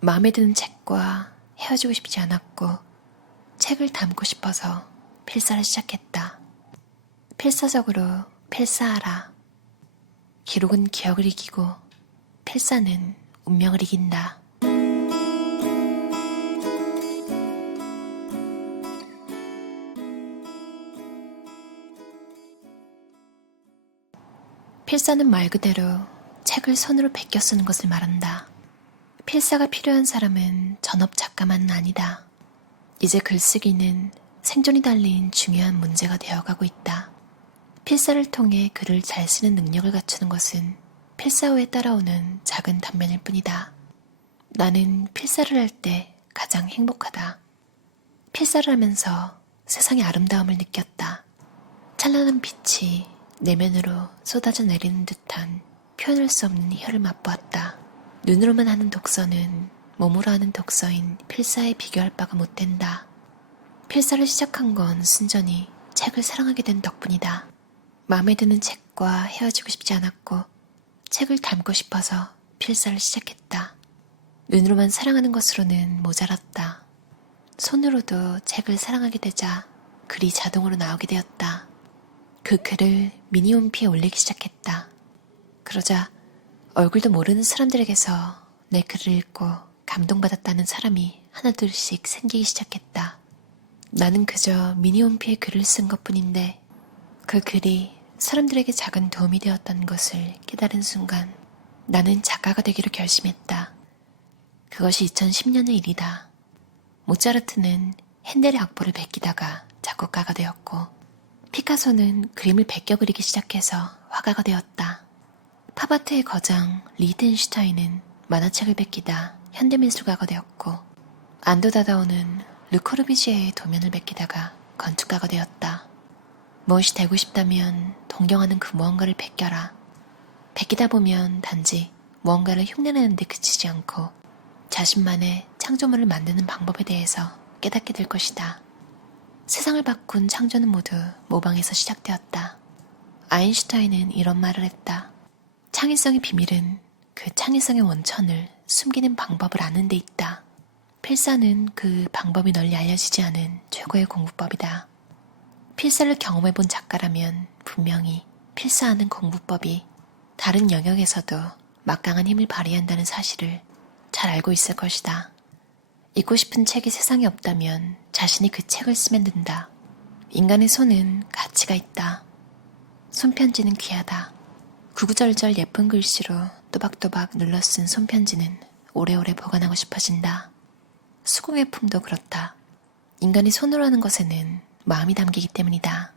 마음에 드는 책과 헤어지고 싶지 않았고 책을 담고 싶어서 필사를 시작했다. 필사적으로 필사하라. 기록은 기억을 이기고 필사는 운명을 이긴다. 필사는 말 그대로 책을 손으로 베껴 쓰는 것을 말한다. 필사가 필요한 사람은 전업 작가만은 아니다. 이제 글쓰기는 생존이 달린 중요한 문제가 되어가고 있다. 필사를 통해 글을 잘 쓰는 능력을 갖추는 것은 필사 후에 따라오는 작은 단면일 뿐이다. 나는 필사를 할 때 가장 행복하다. 필사를 하면서 세상의 아름다움을 느꼈다. 찬란한 빛이 내면으로 쏟아져 내리는 듯한 표현할 수 없는 희열을 맛보았다. 눈으로만 하는 독서는 몸으로 하는 독서인 필사에 비교할 바가 못 된다. 필사를 시작한 건 순전히 책을 사랑하게 된 덕분이다. 마음에 드는 책과 헤어지고 싶지 않았고 책을 담고 싶어서 필사를 시작했다. 눈으로만 사랑하는 것으로는 모자랐다. 손으로도 책을 사랑하게 되자 글이 자동으로 나오게 되었다. 그 글을 미니홈피에 올리기 시작했다. 그러자 얼굴도 모르는 사람들에게서 내 글을 읽고 감동받았다는 사람이 하나둘씩 생기기 시작했다. 나는 그저 미니홈피에 글을 쓴 것뿐인데 그 글이 사람들에게 작은 도움이 되었다는 것을 깨달은 순간 나는 작가가 되기로 결심했다. 그것이 2010년의 일이다. 모차르트는 핸델의 악보를 베끼다가 작곡가가 되었고 피카소는 그림을 베껴 그리기 시작해서 화가가 되었다. 팝아트의 거장 리히텐슈타인은 만화책을 베끼다 현대미술가가 되었고 안도 다다오는 르코르비지에의 도면을 베끼다가 건축가가 되었다. 무엇이 되고 싶다면 동경하는 그 무언가를 베껴라. 베끼다 보면 단지 무언가를 흉내내는 데 그치지 않고 자신만의 창조물을 만드는 방법에 대해서 깨닫게 될 것이다. 세상을 바꾼 창조는 모두 모방에서 시작되었다. 아인슈타인은 이런 말을 했다. 창의성의 비밀은 그 창의성의 원천을 숨기는 방법을 아는 데 있다. 필사는 그 방법이 널리 알려지지 않은 최고의 공부법이다. 필사를 경험해본 작가라면 분명히 필사하는 공부법이 다른 영역에서도 막강한 힘을 발휘한다는 사실을 잘 알고 있을 것이다. 읽고 싶은 책이 세상에 없다면 자신이 그 책을 쓰면 된다. 인간의 손은 가치가 있다. 손편지는 귀하다. 구구절절 예쁜 글씨로 또박또박 눌러 쓴 손편지는 오래오래 보관하고 싶어진다. 수공예 품도 그렇다. 인간이 손으로 하는 것에는 마음이 담기기 때문이다.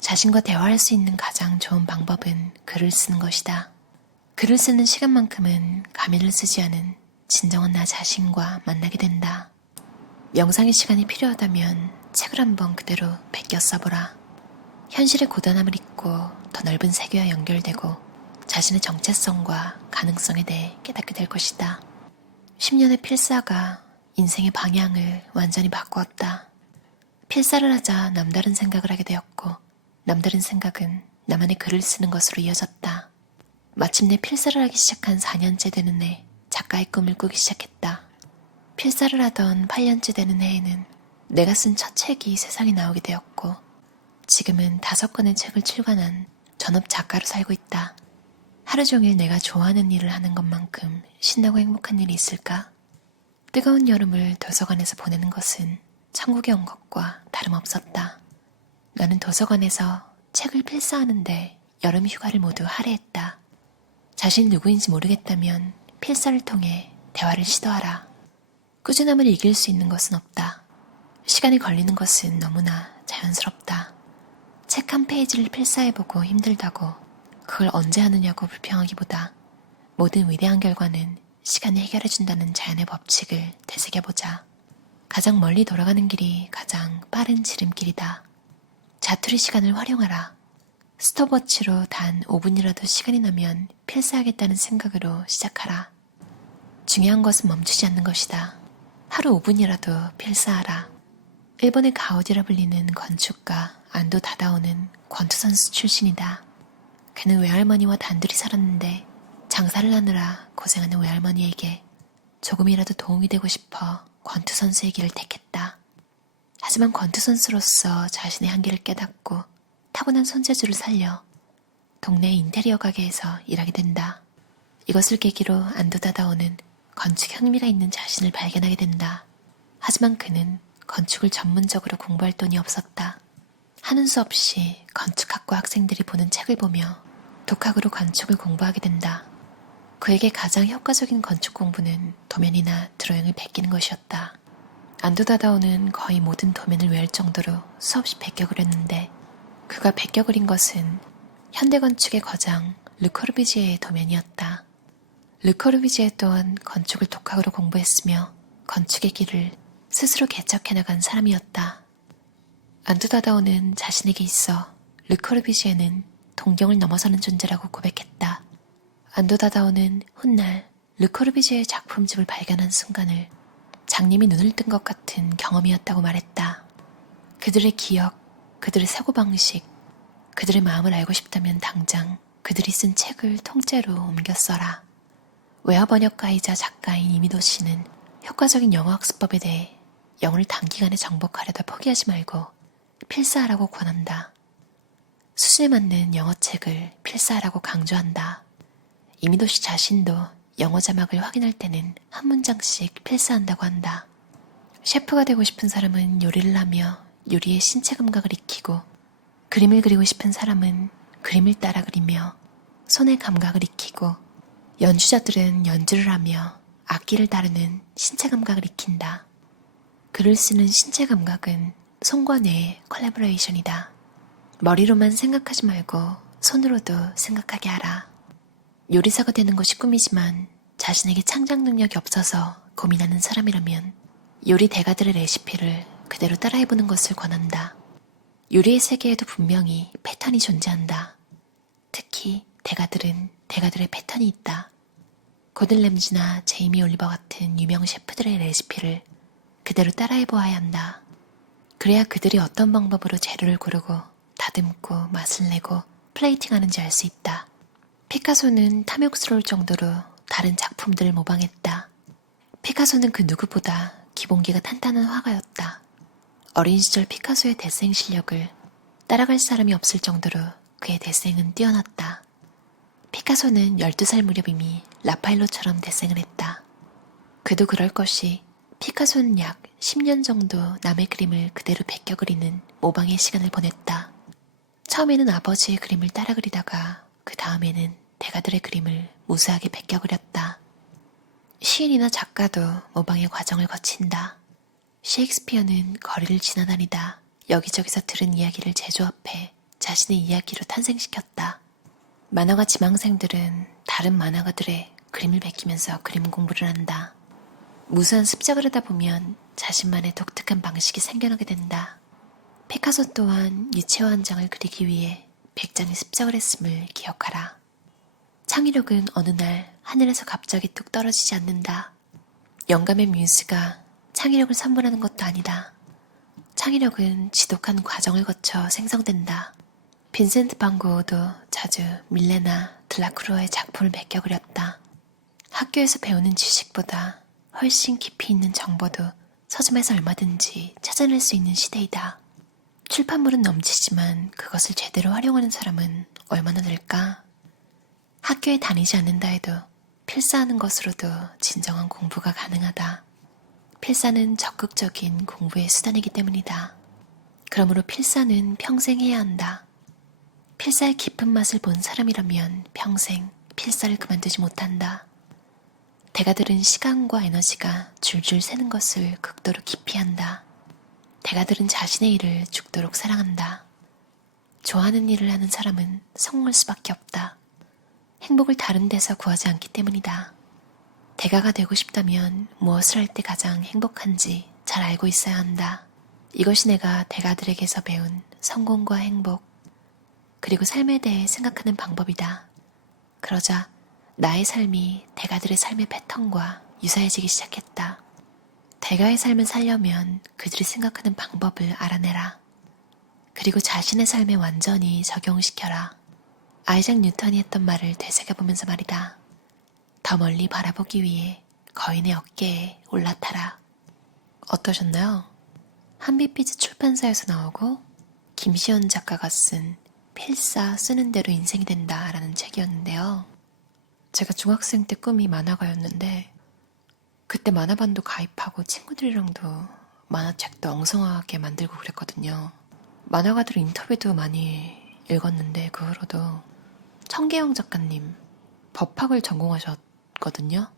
자신과 대화할 수 있는 가장 좋은 방법은 글을 쓰는 것이다. 글을 쓰는 시간만큼은 가면을 쓰지 않은 진정한 나 자신과 만나게 된다. 명상의 시간이 필요하다면 책을 한번 그대로 베껴 써보라. 현실의 고단함을 잊고 더 넓은 세계와 연결되고 자신의 정체성과 가능성에 대해 깨닫게 될 것이다. 10년의 필사가 인생의 방향을 완전히 바꾸었다. 필사를 하자 남다른 생각을 하게 되었고 남다른 생각은 나만의 글을 쓰는 것으로 이어졌다. 마침내 필사를 하기 시작한 4년째 되는 해 작가의 꿈을 꾸기 시작했다. 필사를 하던 8년째 되는 해에는 내가 쓴 첫 책이 세상에 나오게 되었고 지금은 5권의 책을 출간한 전업 작가로 살고 있다. 하루 종일 내가 좋아하는 일을 하는 것만큼 신나고 행복한 일이 있을까? 뜨거운 여름을 도서관에서 보내는 것은 천국에 온 것과 다름없었다. 나는 도서관에서 책을 필사하는데 여름 휴가를 모두 할애했다. 자신이 누구인지 모르겠다면 필사를 통해 대화를 시도하라. 꾸준함을 이길 수 있는 것은 없다. 시간이 걸리는 것은 너무나 자연스럽다. 책 한 페이지를 필사해보고 힘들다고 그걸 언제 하느냐고 불평하기보다 모든 위대한 결과는 시간이 해결해준다는 자연의 법칙을 되새겨보자. 가장 멀리 돌아가는 길이 가장 빠른 지름길이다. 자투리 시간을 활용하라. 스톱워치로 단 5분이라도 시간이 나면 필사하겠다는 생각으로 시작하라. 중요한 것은 멈추지 않는 것이다. 하루 5분이라도 필사하라. 일본의 가우디라 불리는 건축가 안도 다다오는 권투선수 출신이다. 그는 외할머니와 단둘이 살았는데 장사를 하느라 고생하는 외할머니에게 조금이라도 도움이 되고 싶어 권투 선수의 길을 택했다. 하지만 권투 선수로서 자신의 한계를 깨닫고 타고난 손재주를 살려 동네 인테리어 가게에서 일하게 된다. 이것을 계기로 안도다다오는 건축에 흥미가 있는 자신을 발견하게 된다. 하지만 그는 건축을 전문적으로 공부할 돈이 없었다. 하는 수 없이 건축학과 학생들이 보는 책을 보며 독학으로 건축을 공부하게 된다. 그에게 가장 효과적인 건축 공부는 도면이나 드로잉을 베끼는 것이었다. 안도다다오는 거의 모든 도면을 외울 정도로 수없이 베껴 그렸는데 그가 베껴 그린 것은 현대건축의 거장 르코르비지에의 도면이었다. 르코르비지에 또한 건축을 독학으로 공부했으며 건축의 길을 스스로 개척해 나간 사람이었다. 안도다다오는 자신에게 있어 르코르비지에는 동경을 넘어서는 존재라고 고백했다. 안도다다오는 훗날 르코르비지에의 작품집을 발견한 순간을 장님이 눈을 뜬 것 같은 경험이었다고 말했다. 그들의 기억, 그들의 사고방식, 그들의 마음을 알고 싶다면 당장 그들이 쓴 책을 통째로 옮겨 써라. 외화 번역가이자 작가인 이미도 씨는 효과적인 영어 학습법에 대해 영어를 단기간에 정복하려다 포기하지 말고 필사하라고 권한다. 수준에 맞는 영어책을 필사하라고 강조한다. 이미도 씨 자신도 영어 자막을 확인할 때는 한 문장씩 필사한다고 한다. 셰프가 되고 싶은 사람은 요리를 하며 요리의 신체 감각을 익히고 그림을 그리고 싶은 사람은 그림을 따라 그리며 손의 감각을 익히고 연주자들은 연주를 하며 악기를 다루는 신체 감각을 익힌다. 글을 쓰는 신체 감각은 손과 뇌의 콜라보레이션이다. 머리로만 생각하지 말고 손으로도 생각하게 하라. 요리사가 되는 것이 꿈이지만 자신에게 창작 능력이 없어서 고민하는 사람이라면 요리 대가들의 레시피를 그대로 따라해보는 것을 권한다. 요리의 세계에도 분명히 패턴이 존재한다. 특히 대가들은 대가들의 패턴이 있다. 고든 램지나 제이미 올리버 같은 유명 셰프들의 레시피를 그대로 따라해보아야 한다. 그래야 그들이 어떤 방법으로 재료를 고르고 다듬고 맛을 내고 플레이팅하는지 알 수 있다. 피카소는 탐욕스러울 정도로 다른 작품들을 모방했다. 피카소는 그 누구보다 기본기가 탄탄한 화가였다. 어린 시절 피카소의 데생 실력을 따라갈 사람이 없을 정도로 그의 데생은 뛰어났다. 피카소는 12살 무렵 이미 라파엘로처럼 데생을 했다. 그도 그럴 것이 피카소는 약 10년 정도 남의 그림을 그대로 베껴 그리는 모방의 시간을 보냈다. 처음에는 아버지의 그림을 따라 그리다가 그 다음에는 대가들의 그림을 무수하게 베껴 그렸다. 시인이나 작가도 모방의 과정을 거친다. 셰익스피어는 거리를 지나다니다 여기저기서 들은 이야기를 재조합해 자신의 이야기로 탄생시켰다. 만화가 지망생들은 다른 만화가들의 그림을 베끼면서 그림 공부를 한다. 무수한 습작을 하다 보면 자신만의 독특한 방식이 생겨나게 된다. 피카소 또한 유채화 한 장을 그리기 위해 100장의 습작을 했음을 기억하라. 창의력은 어느 날 하늘에서 갑자기 뚝 떨어지지 않는다. 영감의 뮤즈가 창의력을 선물하는 것도 아니다. 창의력은 지독한 과정을 거쳐 생성된다. 빈센트 반 고흐도 자주 밀레나 드라쿠로의 작품을 베껴 그렸다. 학교에서 배우는 지식보다 훨씬 깊이 있는 정보도 서점에서 얼마든지 찾아낼 수 있는 시대이다. 출판물은 넘치지만 그것을 제대로 활용하는 사람은 얼마나 될까? 학교에 다니지 않는다 해도 필사하는 것으로도 진정한 공부가 가능하다. 필사는 적극적인 공부의 수단이기 때문이다. 그러므로 필사는 평생 해야 한다. 필사의 깊은 맛을 본 사람이라면 평생 필사를 그만두지 못한다. 대가들은 시간과 에너지가 줄줄 새는 것을 극도로 기피한다. 대가들은 자신의 일을 죽도록 사랑한다. 좋아하는 일을 하는 사람은 성공할 수밖에 없다. 행복을 다른 데서 구하지 않기 때문이다. 대가가 되고 싶다면 무엇을 할 때 가장 행복한지 잘 알고 있어야 한다. 이것이 내가 대가들에게서 배운 성공과 행복, 그리고 삶에 대해 생각하는 방법이다. 그러자 나의 삶이 대가들의 삶의 패턴과 유사해지기 시작했다. 대가의 삶을 살려면 그들이 생각하는 방법을 알아내라. 그리고 자신의 삶에 완전히 적용시켜라. 아이작 뉴턴이 했던 말을 되새겨보면서 말이다. 더 멀리 바라보기 위해 거인의 어깨에 올라타라. 어떠셨나요? 한빛비즈 출판사에서 나오고 김시연 작가가 쓴 필사 쓰는 대로 인생이 된다라는 책이었는데요. 제가 중학생 때 꿈이 만화가였는데 그때 만화반도 가입하고 친구들이랑도 만화책도 엉성하게 만들고 그랬거든요. 만화가들 인터뷰도 많이 읽었는데 그 후로도 청계영 작가님 법학을 전공하셨거든요.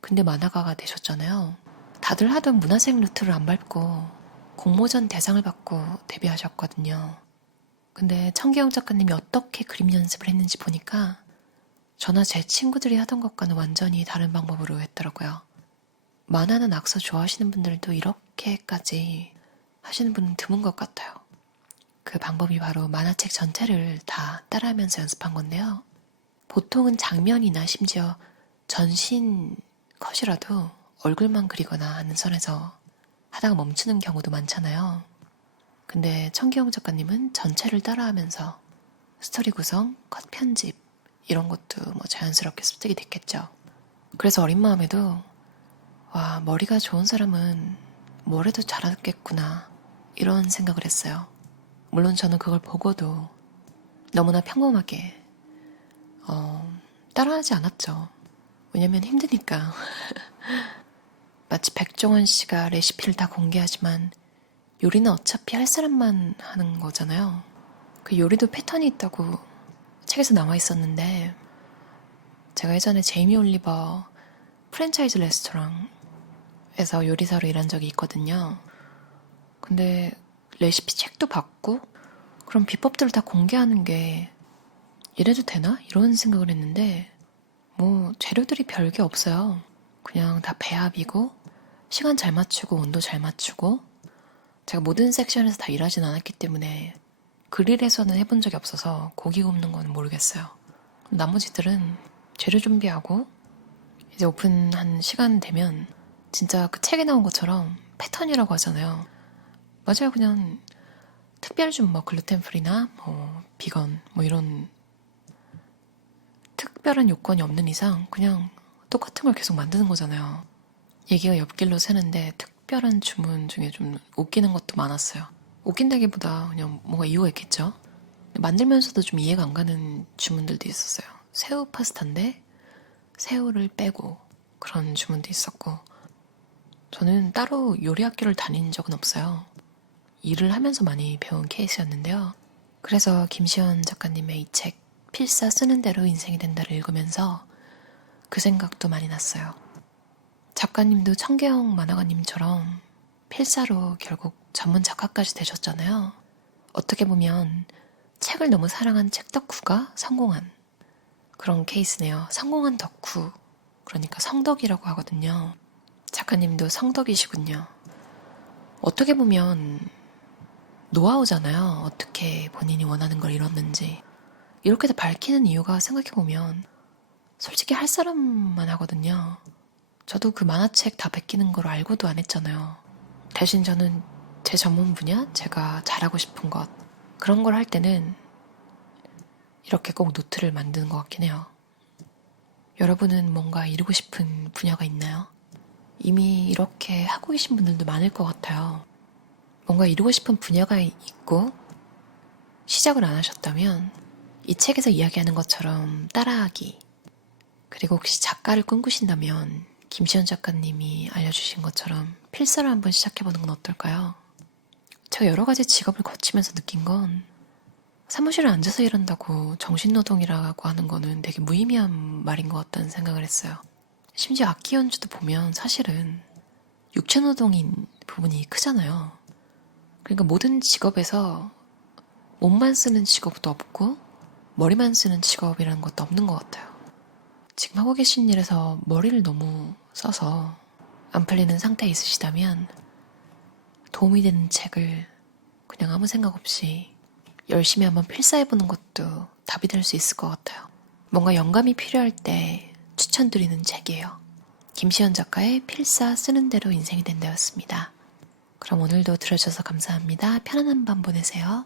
근데 만화가가 되셨잖아요. 다들 하던 문화생 루트를 안 밟고 공모전 대상을 받고 데뷔하셨거든요. 근데 청계영 작가님이 어떻게 그림 연습을 했는지 보니까 저나 제 친구들이 하던 것과는 완전히 다른 방법으로 했더라고요. 만화나 낙서 좋아하시는 분들도 이렇게까지 하시는 분은 드문 것 같아요. 그 방법이 바로 만화책 전체를 다 따라하면서 연습한 건데요. 보통은 장면이나 심지어 전신 컷이라도 얼굴만 그리거나 하는 선에서 하다가 멈추는 경우도 많잖아요. 근데 청기영 작가님은 전체를 따라하면서 스토리 구성, 컷 편집 이런 것도 뭐 자연스럽게 습득이 됐겠죠. 그래서 어린 마음에도 와, 머리가 좋은 사람은 뭘 해도 잘하겠구나 이런 생각을 했어요. 물론 저는 그걸 보고도 너무나 평범하게 따라하지 않았죠. 왜냐면 힘드니까. 마치 백종원 씨가 레시피를 다 공개하지만 요리는 어차피 할 사람만 하는 거잖아요. 그 요리도 패턴이 있다고 책에서 나와 있었는데 제가 예전에 제이미 올리버 프랜차이즈 레스토랑에서 요리사로 일한 적이 있거든요. 근데 레시피 책도 받고 그럼 비법들을 다 공개하는 게 이래도 되나? 이런 생각을 했는데 뭐 재료들이 별게 없어요. 그냥 다 배합이고 시간 잘 맞추고 온도 잘 맞추고 제가 모든 섹션에서 다 일하진 않았기 때문에 그릴에서는 해본 적이 없어서 고기 굽는 건 모르겠어요. 나머지들은 재료 준비하고 이제 오픈한 시간 되면 진짜 그 책에 나온 것처럼 패턴이라고 하잖아요. 맞아요. 그냥 특별준 뭐 글루텐 프리나 뭐 비건 뭐 이런 특별한 요건이 없는 이상 그냥 똑같은 걸 계속 만드는 거잖아요. 얘기가 옆길로 새는데 특별한 주문 중에 좀 웃기는 것도 많았어요. 웃긴다기보다 그냥 뭔가 이유가 있겠죠. 만들면서도 좀 이해가 안 가는 주문들도 있었어요. 새우 파스타인데 새우를 빼고 그런 주문도 있었고 저는 따로 요리 학교를 다닌 적은 없어요. 일을 하면서 많이 배운 케이스였는데요. 그래서 김시연 작가님의 이 책 필사 쓰는 대로 인생이 된다를 읽으면서 그 생각도 많이 났어요. 작가님도 청계영 만화가님처럼 필사로 결국 전문 작가까지 되셨잖아요. 어떻게 보면 책을 너무 사랑한 책 덕후가 성공한 그런 케이스네요. 성공한 덕후, 그러니까 성덕이라고 하거든요. 작가님도 성덕이시군요. 어떻게 보면 노하우잖아요. 어떻게 본인이 원하는 걸 이뤘는지. 이렇게 다 밝히는 이유가 생각해보면 솔직히 할 사람만 하거든요. 저도 그 만화책 다 베끼는 걸 알고도 안 했잖아요. 대신 저는 제 전문 분야, 제가 잘하고 싶은 것 그런 걸 할 때는 이렇게 꼭 노트를 만드는 것 같긴 해요. 여러분은 뭔가 이루고 싶은 분야가 있나요? 이미 이렇게 하고 계신 분들도 많을 것 같아요. 뭔가 이루고 싶은 분야가 있고 시작을 안 하셨다면 이 책에서 이야기하는 것처럼 따라하기, 그리고 혹시 작가를 꿈꾸신다면 김시연 작가님이 알려주신 것처럼 필사를 한번 시작해보는 건 어떨까요? 제가 여러 가지 직업을 거치면서 느낀 건 사무실에 앉아서 일한다고 정신노동이라고 하는 거는 되게 무의미한 말인 것 같다는 생각을 했어요. 심지어 악기 연주도 보면 사실은 육체노동인 부분이 크잖아요. 그러니까 모든 직업에서 몸만 쓰는 직업도 없고 머리만 쓰는 직업이라는 것도 없는 것 같아요. 지금 하고 계신 일에서 머리를 너무 써서 안 풀리는 상태에 있으시다면 도움이 되는 책을 그냥 아무 생각 없이 열심히 한번 필사해보는 것도 답이 될 수 있을 것 같아요. 뭔가 영감이 필요할 때 추천드리는 책이에요. 김시연 작가의 필사 쓰는 대로 인생이 된다였습니다. 그럼 오늘도 들어주셔서 감사합니다. 편안한 밤 보내세요.